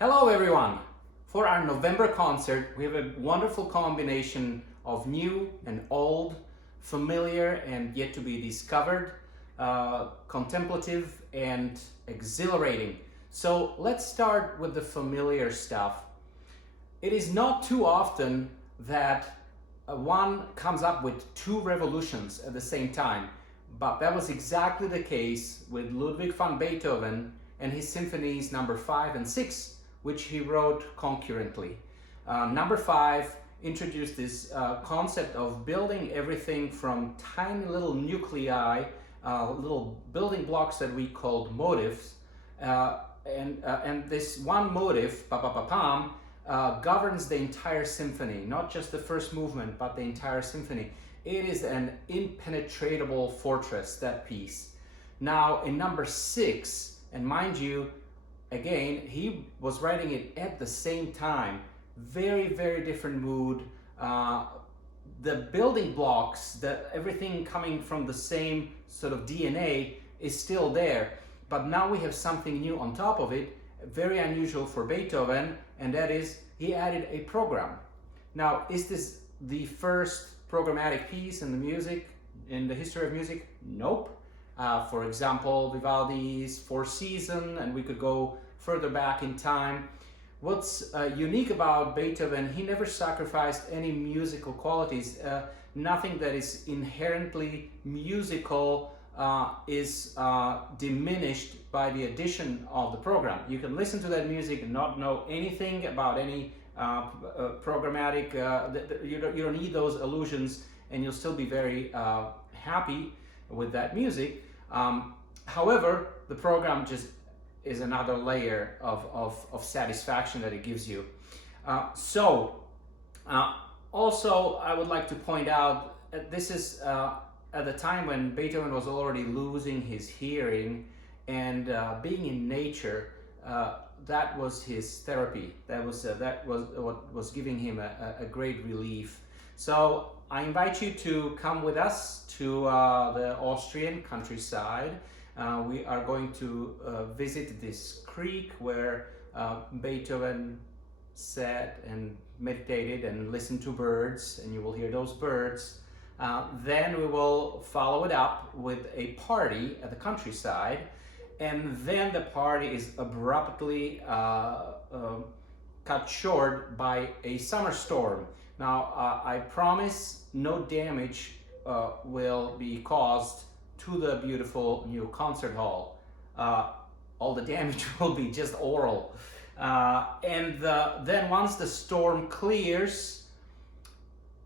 Hello everyone! For our November concert, we have a wonderful combination of new and old, familiar and yet to be discovered, contemplative and exhilarating. So let's start with the familiar stuff. It is not too often that one comes up with two revolutions at the same time, but that was exactly the case with Ludwig van Beethoven and his symphonies number 5 and 6, which he wrote concurrently. Number 5 introduced this concept of building everything from tiny little nuclei, little building blocks that we called motives, and this one motive, pa-pa-pa-pam, governs the entire symphony, not just the first movement, but the entire symphony. It is an impenetrable fortress, that piece. Now, in number 6, and mind you, again, he was writing it at the same time, very, very different mood. The building blocks, everything coming from the same sort of DNA is still there, but now we have something new on top of it, very unusual for Beethoven, and that is he added a program. Now, is this the first programmatic piece in the music, in the history of music? Nope. For example, Vivaldi's Four Seasons, and we could go further back in time. What's unique about Beethoven, he never sacrificed any musical qualities. Nothing that is inherently musical is diminished by the addition of the program. You can listen to that music and not know anything about any programmatic, you don't need those illusions, and you'll still be very happy with that music. However, the program just is another layer of satisfaction that it gives you. Also, I would like to point out, this is at the time when Beethoven was already losing his hearing, and being in nature, that was his therapy. That was what was giving him a great relief. So I invite you to come with us to the Austrian countryside. We are going to visit this creek where Beethoven sat and meditated and listened to birds, and you will hear those birds. Then we will follow it up with a party at the countryside, and then the party is abruptly cut short by a summer storm. Now, I promise no damage will be caused to the beautiful new concert hall. All the damage will be just oral. Then once the storm clears,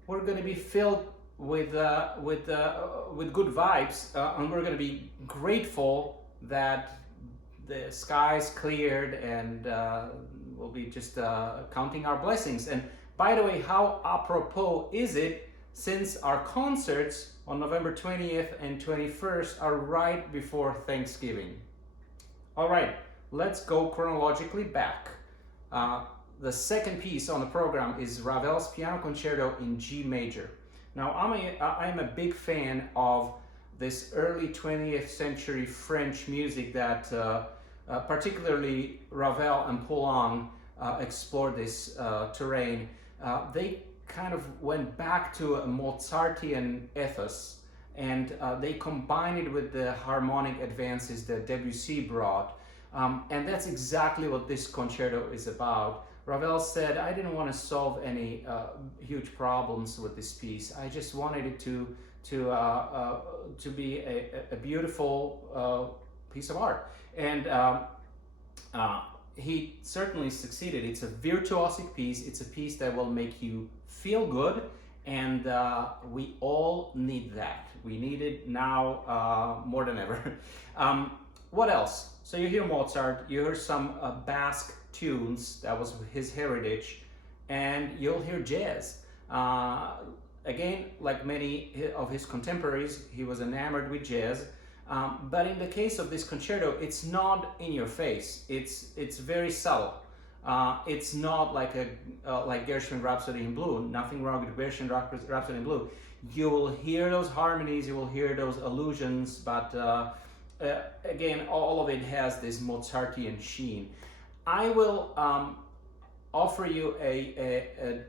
we're going to be filled with good vibes, and we're going to be grateful that the skies cleared, and we'll be just counting our blessings. And by the way, how apropos is it, since our concerts on November 20th and 21st are right before Thanksgiving. All right, let's go chronologically back. The second piece on the program is Ravel's Piano Concerto in G major. Now, I'm a big fan of this early 20th century French music that particularly Ravel and Poulenc explored this terrain. They kind of went back to a Mozartian ethos, and they combined it with the harmonic advances that Debussy brought. And that's exactly what this concerto is about. Ravel said, I didn't want to solve any huge problems with this piece. I just wanted it to be a beautiful piece of art. And he certainly succeeded. It's a virtuosic piece. It's a piece that will make you feel good, and we all need that. We need it now more than ever. What else? So you hear Mozart, you hear some Basque tunes, that was his heritage, and you'll hear jazz. Again, like many of his contemporaries, he was enamored with jazz. But in the case of this concerto, it's not in your face. It's very subtle. It's not like like Gershwin Rhapsody in Blue. Nothing wrong with Gershwin Rhapsody in Blue. You will hear those harmonies, you will hear those allusions, but again, all of it has this Mozartian sheen. I will offer you a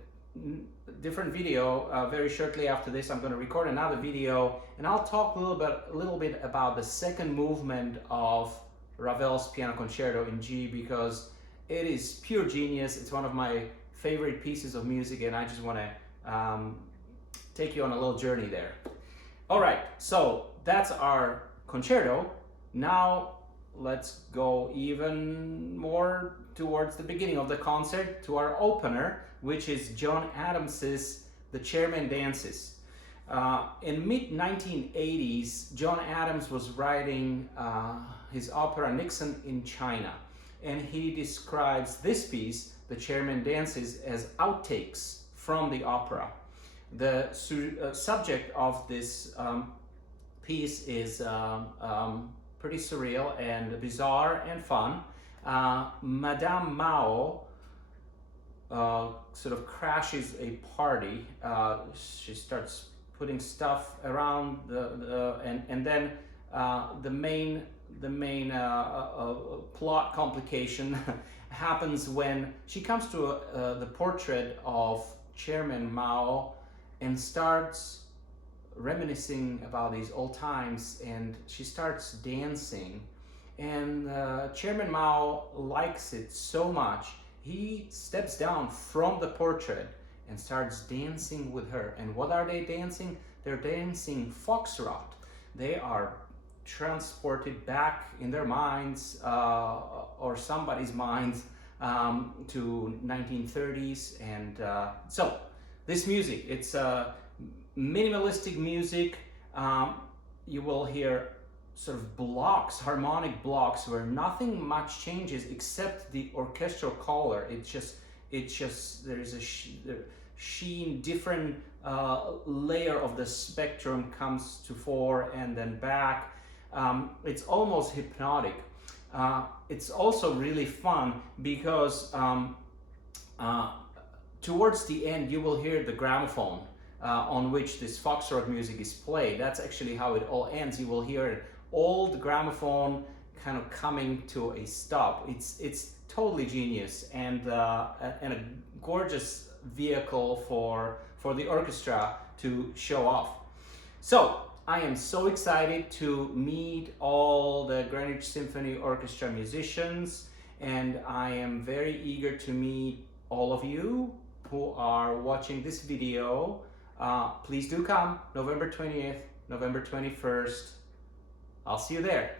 different video very shortly after this. I'm going to record another video, and I'll talk a little bit about the second movement of Ravel's Piano Concerto in G, because it is pure genius. It's one of my favorite pieces of music, and I just want to take you on a little journey there. All right, so that's our concerto. Now let's go even more towards the beginning of the concert, to our opener, which is John Adams's The Chairman Dances. In mid-1980s, John Adams was writing his opera Nixon in China, and he describes this piece, The Chairman Dances, as outtakes from the opera. The subject of this piece is pretty surreal and bizarre and fun. Madame Mao sort of crashes a party. She starts putting stuff around and then the main plot complication happens when she comes to the portrait of Chairman Mao and starts reminiscing about these old times, and she starts dancing, and Chairman Mao likes it so much he steps down from the portrait and starts dancing with her. And what are they dancing? They're dancing foxtrot. They are transported back in their minds or somebody's minds to 1930s. And so this music, it's minimalistic music. You will hear sort of blocks, harmonic blocks, where nothing much changes except the orchestral color. It's just there's a sheen, different layer of the spectrum comes to fore and then back. It's almost hypnotic. It's also really fun because towards the end you will hear the gramophone on which this foxtrot music is played. That's actually how it all ends. You will hear an old gramophone kind of coming to a stop. It's totally genius, and a gorgeous vehicle for the orchestra to show off. So I am so excited to meet all the Greenwich Symphony Orchestra musicians, and I am very eager to meet all of you who are watching this video. Please do come November 20th, November 21st. I'll see you there.